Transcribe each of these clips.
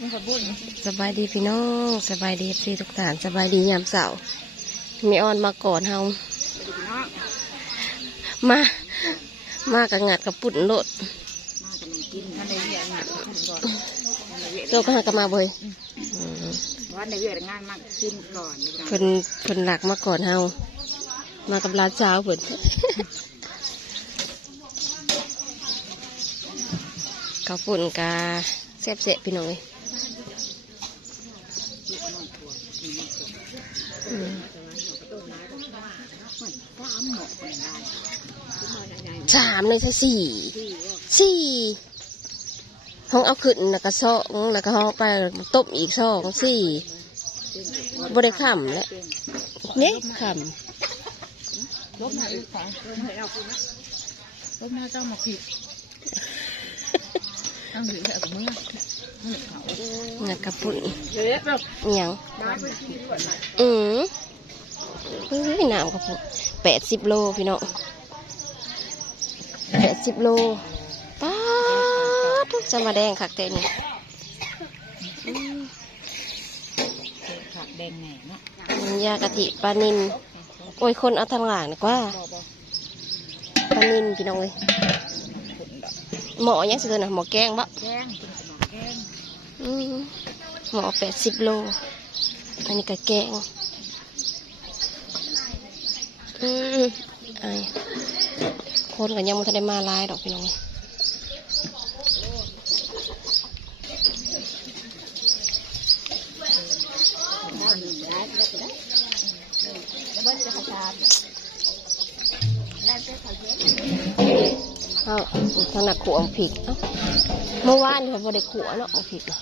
มันก็บุญสบายดีพี่น้องสบายดีพี่ทุกท่านสบายดียามเสาร์มีออนมาก่อนเฮาพี่น้องมามากับงัดกับปุ่นโลดมากันกินท่านในเวียงานท่านก่อนท่านในเวียโตก็หากนมาเบยอืมว่าในเวียงานมากกินก่อนเพิ่นเพิ่นหลักมาก่อนเฮามากับร้านเช้าวเพิ่นข้าวปุ่นกาแซ่บเสะพี่น้องเอ้ยอืม สามหมกได้สามเลยค่ะสี่ที่ว่าสี่ห้องเอาขึ้นแล้วก็ซองแล้วก็ห้องไปต้มอีกซองสี่บ่ได้ค้ำแล้วเนี่ยขลบหน้าอีกสองลบให้เอาคุณนะลบหน้าเจ้ามาผิดตั้งถือแบบเมื่อ เมื่อเขาำงัดกระปุ่นเยอะแบบอิหยังน้ำไปกินก่อนนะอืมเฮ้ยน้ำกระปุ่นแปดสิบโลพี่น้องแปดสิบโลป้าดจะมาแดงคักเต้นผักแดงแหน่เนาะมันยากะทิปลานินโอ้ยคนเอาทางหลังดีกว่าบ่บ่ปลานินพี่น้องเลยขุนดอกหมอยังสิเกินนะหมอแกงบะแกงกินขนมแกงอืม หมอแปดสิบโล อันนี้ก็แกง อืมไอคนกันยังมันทได้มาลายดอกพี่น้องเอาถนัดขัวผิดเอ้า เมื่อวานเขาบได้ขัวเนาะเอาผิดเนาะ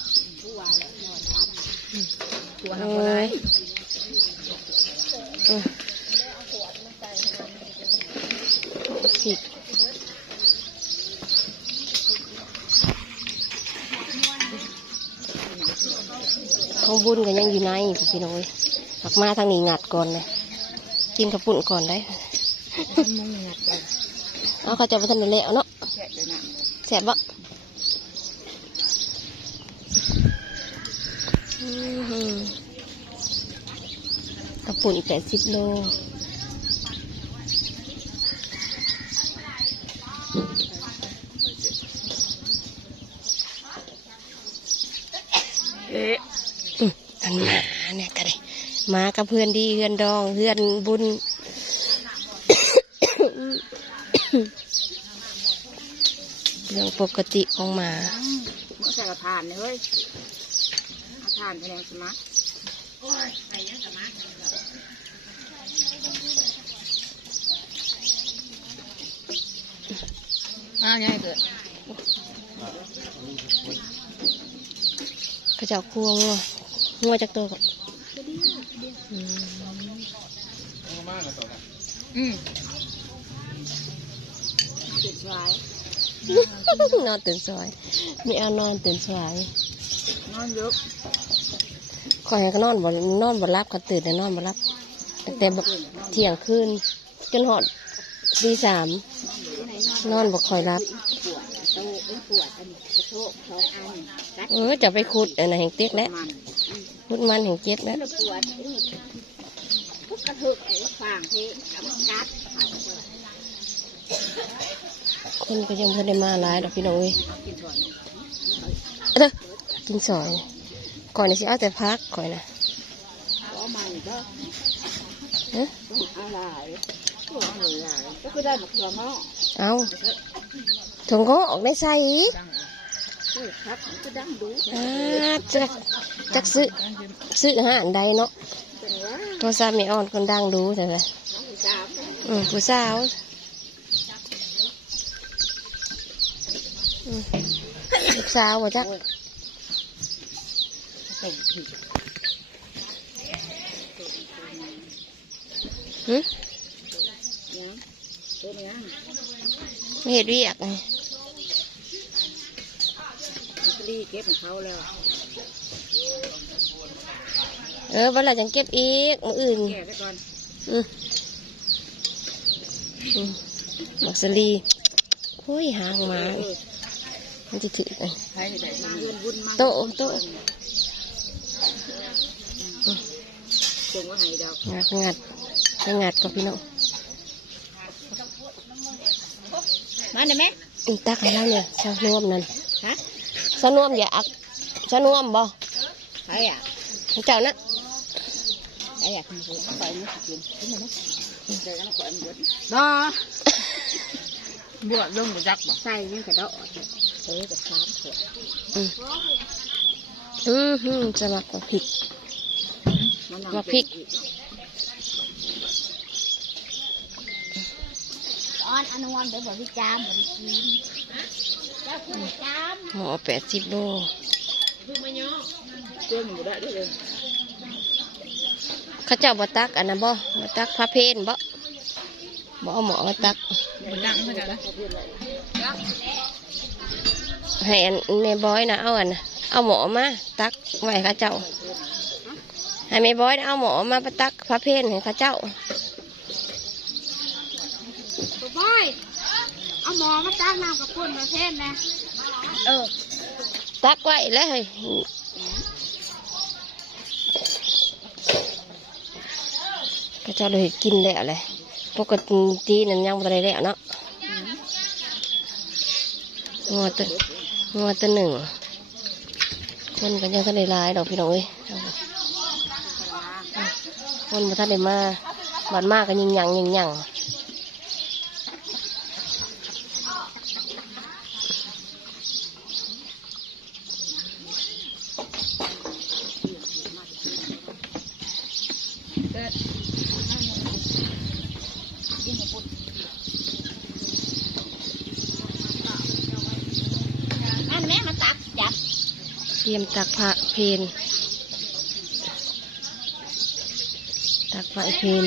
ตัวเอทำอะไร้ยเออผิดของบุญก็ยังอยู่ในพี่น้อยออกมาทางนี้งัดก่อนเลยกินกระปุ่นก่อนได้เอาเขาจะไปทันได้แล้วเนาะแสบปะอื้อหือ กระปุ่นอีกแปดสิบโลเอ๊ะอืมอันมาเนี่ยก็ได้มากับเพื่อนดีเพื่อนดองเพื่อนบุญเรื่องปกติของหมาเมื่อใส่กระทานเลย เฮ้ยเอาทานแสดงสมัครอ้าวง่ายเกิดเขาจะเอาคั่วงัวงัวจากตัวก่อนอืมอืมติดไว้นอนตื่นสวยไม่เอานอนตื่นสวย นอนเยอะคอยให้ก็นอนบ่นอนบ่รับก็ตื่นแต่นอนบ่รับตั้งแต่แบบเที่ยงคืนจนหอดตีสามนอนบ่คอยรับปวดโตไอ้ปวดอันนี้กระโชกสองอันกัดเออจะไปขุดอันไหนแห่งเต็กแล้วมันขุดมันแห่งเจ็ดแล้วปวดทุกกระทึกไอ้ฟางที่ทำกัดคนก็ยังเพิ่นได้มาหลายดอกพี่น้องเอ้ยเอา กินส่วนเด้อกินซอยก่อนนี่สิเอาแต่พักก่อยนะเอามันก็เอ๊ะเอาหลายตัวหนึ่งหลายก็คือได้หมกตัวงอกเอาถุงก็ออกได้ใส่ดังเฮ้ยครับมันก็ดังดูอ่าจักจักซื้อซื้อห้าอันใดเนาะเป็นว่าโทรศัพท์ไม่อ่อนคนดังรู้แต่ละน้องสาวอืมผู้สาวอืมลูกสาวว่าจักเต่งผิดหึเนี่ยตัวเนี้ยไม่เห็ดเวียกไงรีเก็บของเขาแล้ว เออวันหลังจังเก็บอีกมืออื่นแก่ไปก่อนอืมหมักสลีโอ้ยหางมามันจะถือได้บุญบุญมาโต๊ะโต๊ะ จงว่าให้ดอกงัดงัดไปงัดกับพี่น้องมาได้ไหมอืมตักให้เราเนี่ยชาวนวมนั่นฮะชาวนวมอย่าอักชาวนวมบ่ใครอะเจ้านะใครอะคุณครูไปไม่กินกินมาเนาะเดี๋ยวน้ำก่อนบวชดอบวชลงบวจักบ่ใส่ยังกระดอกเออกับสามขวดอืมอืมอืมจะมักกับผิด ว่าพริกออนอนุวันเดี๋ยวบอกพี่จามบอกพี่กินแล้วคุณจามหมอแปดสิบโลเจ้าหนูได้ด้วยเลยเข้าเจ้าบ่ตักอันนั้นบ่บ่ตักพระเพนบ่บ่เอาหมอมาตักมันดังเขาจะละให้อันแม่บอยนะเอาอันน่ะเอาหมอมาตักไว้ให้เข้าเจ้า ให้แม่บอยนะเอาหมอมาไปตักพระเพนให้เข้าเจ้าตัวบอย เอาหมอมาจ้างน้ำกับปุ่นมาเทศนะ เออ ตักไว้แล้วให้เข้าเจ้าเลยกินแล้วเลยปกตินั่นยังบ่ได้แล้วเนาะงอตัวงอตัวหนึ่งคนก็ยังทันได้หลายดอกพี่น้องเอ้ย คนมาทันได้มาบานมากกันยิงยังยิงยังอันแม่มาตักจับเตรียมตักพระเพน กพระเพน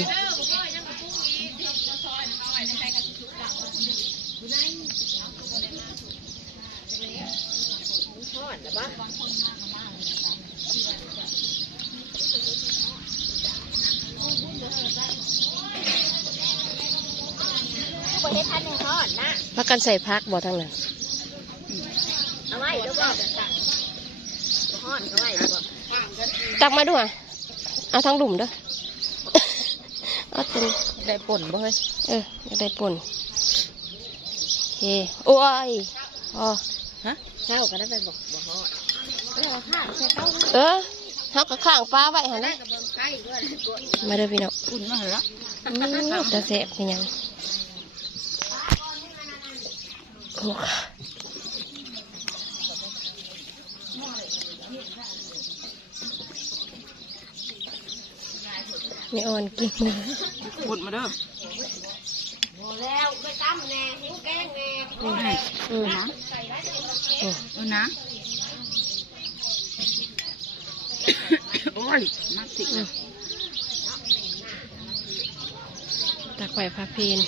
ผู้บริษัทหนึ่งทอดนะพักกันใส่พักบ่ทั้งนั้นเอาไว้เดี๋ยวบอกทอดเอาไว้เดี๋ยวบอกตักมาด้วยเอาทั้งหลุมเด้อ เอาตัวได้ป่นบ่เฮ้ยเอออยากได้ป่นโอเคโอ้ยอ๋อฮะเช้าก็ได้ไปบอกบ่ทอดแล้วเอาข้าวใส่เต้าเออเขาก็ข้างปลาไว้หันนะกับเบิ่งไก่ด้วยตัวมาเด้อพี่น้องอุ่นมาเหรออู้ตาแสบคือหยังโอ้ นี่อ่อนกินมือปุ่นมาเด้อแล้วไปตั้มแน่หิวแกงแน่อืมอืมนะโอ้เออนะโอ้ยมักสิอืมตักไว้พาเพน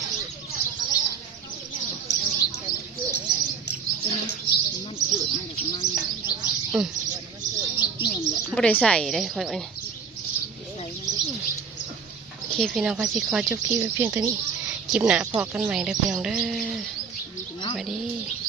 มันจืดมันเด็กมันอืมเนี่ยแหละบ่ได้ใส่เลยค่อยเอา ใส่ โอเค พี่น้องก็สิขอจบคลิปไว้เพียงเท่านี้คลิปหนาพอกันใหม่เด้อพี่น้องเด้อสวัสดี